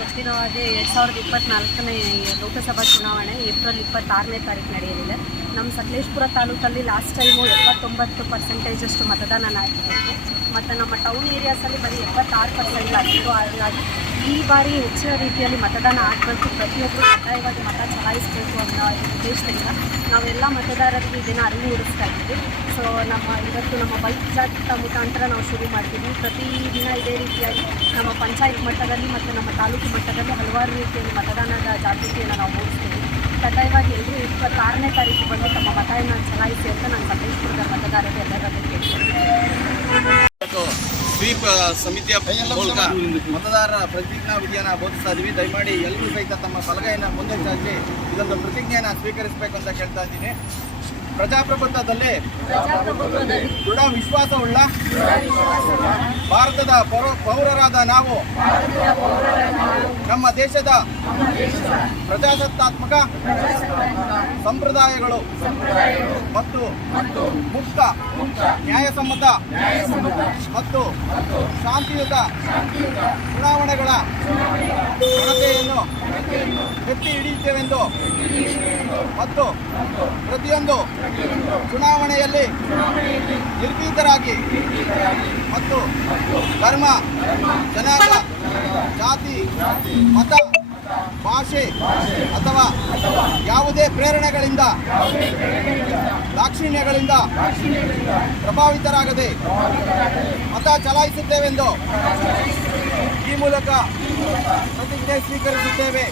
ಪ್ರಪ್ರಥಮವಾಗಿ ಎರಡು ಸಾವಿರದ ಇಪ್ಪತ್ನಾಲ್ಕನೇ ಲೋಕಸಭಾ ಚುನಾವಣೆ, ಏಪ್ರಿಲ್ ಇಪ್ಪತ್ತಾರನೇ ತಾರೀಕು ನಡೆಯಲಿದೆ. ನಮ್ಮ ಸಕಲೇಶ್ಪುರ ತಾಲೂಕಲ್ಲಿ ಲಾಸ್ಟ್ ಟೈಮು ಎಪ್ಪತ್ತೊಂಬತ್ತು ಪರ್ಸೆಂಟೇಜಷ್ಟು ಮತದಾನ ಆಗಿತ್ತು ಮತ್ತು ನಮ್ಮ ಟೌನ್ ಏರಿಯಾಸಲ್ಲಿ ಬರೀ ಎಪ್ಪತ್ತಾರು ಪರ್ಸೆಂಟ್ ಆಗಿತ್ತು ಹಾಗಾಗಿ ಈ ಬಾರಿ ಹೆಚ್ಚಿನ ರೀತಿಯಲ್ಲಿ ಮತದಾನ ಆಗಬೇಕು. ಪ್ರತಿಯೊಬ್ಬರು ಕಡ್ಡಾಯವಾಗಿ ಮತ ಚಲಾಯಿಸಬೇಕು ಅನ್ನೋ ಉದ್ದೇಶದಿಂದ ನಾವೆಲ್ಲ ಮತದಾರರಿಗೆ ಇದನ್ನು ಅರಿವು ಮೂಡಿಸ್ತಾ ಇದ್ದೀವಿ. ಸೊ ನಮ್ಮ ಇವತ್ತು ನಮ್ಮ ಬೈಕ್ ಜಾಥಾ ಮುಖಾಂತರ ನಾವು ಶುರು ಮಾಡ್ತೀವಿ. ಪ್ರತಿ ದಿನ ಇದೇ ರೀತಿಯಾಗಿ ನಮ್ಮ ಪಂಚಾಯತ್ ಮಟ್ಟದಲ್ಲಿ ಮತ್ತು ನಮ್ಮ ತಾಲೂಕು ಮಟ್ಟದಲ್ಲಿ ಹಲವಾರು ರೀತಿಯಲ್ಲಿ ಮತದಾನದ ಜಾಗೃತಿಯನ್ನು ನಾವು ಮೂಡಿಸ್ತೀವಿ. ಕಡ್ಡಾಯವಾಗಿ ಎಲ್ಲರೂ ಇಪ್ಪತ್ತಾರನೇ ತಾರೀಕು ಬಂದು ತಮ್ಮ ಮತವನ್ನು ಚಲಾಯಿಸಿ ಅಂತ ನಾನು ಸಕಲೇಶ್ಪುರದ ಮತದಾರರಿಗೆ ಎಲ್ಲರಲ್ಲೂ ಕೇಳ್ತೀನಿ ಮತ್ತು ಸ್ವೀಪ್ ಸಮಿತಿಯ ಮೂಲಕ ಮತದಾರರ ಪ್ರತಿಜ್ಞಾ ವಿಧಿಯನ್ನು ಬೋಧಿಸ್ತಾ ಇದ್ದೀವಿ ದಯಮಾಡಿ ಎಲ್ಲರೂ ಸಹಿತ ತಮ್ಮ ಸಲಹೆಯನ್ನು ಮುಂದೆ ಚಾಚಿ ಇದೊಂದು ಪ್ರತಿಜ್ಞೆಯನ್ನು ಸ್ವೀಕರಿಸಬೇಕು ಅಂತ ಕೇಳ್ತಾ ಇದ್ದೀನಿ. ಪ್ರಜಾಪ್ರಭುತ್ವದಲ್ಲಿ ಪ್ರಜಾಪ್ರಭುತ್ವದಲ್ಲಿ ದೃಢ ವಿಶ್ವಾಸವುಳ್ಳ ಭಾರತದ ಪೌರ- ಪೌರರಾದ ನಾವು. ನಮ್ಮ ದೇಶದ ಪ್ರಜಾಸತ್ತಾತ್ಮಕ ಸಂಪ್ರದಾಯಗಳು ಮತ್ತು ಮುಕ್ತ ನ್ಯಾಯಸಮ್ಮತ ಮತ್ತು ಶಾಂತಿಯುತ ಚುನಾವಣೆಗಳ ಘನತೆಯನ್ನು ಎತ್ತಿ ಹಿಡಿಯುತ್ತೇವೆಂದು ಮತ್ತು ಪ್ರತಿಯೊಂದು ಚುನಾವಣೆಯಲ್ಲಿ ನಿರ್ಭೀತರಾಗಿ ಮತ್ತು ಧರ್ಮ, ಜನಾಂಗ, ಜಾತಿ, ಮತ ಭಾಷೆ ಅಥವಾ ಯಾವುದೇ ಪ್ರೇರಣೆಗಳಿಂದ ದಾಕ್ಷಿಣ್ಯಗಳಿಂದ ಪ್ರಭಾವಿತರಾಗದೆ ಮತ ಚಲಾಯಿಸುತ್ತೇವೆಂದು ಈ ಮೂಲಕ ಪ್ರತಿಜ್ಞೆ ಸ್ವೀಕರಿಸುತ್ತೇವೆ.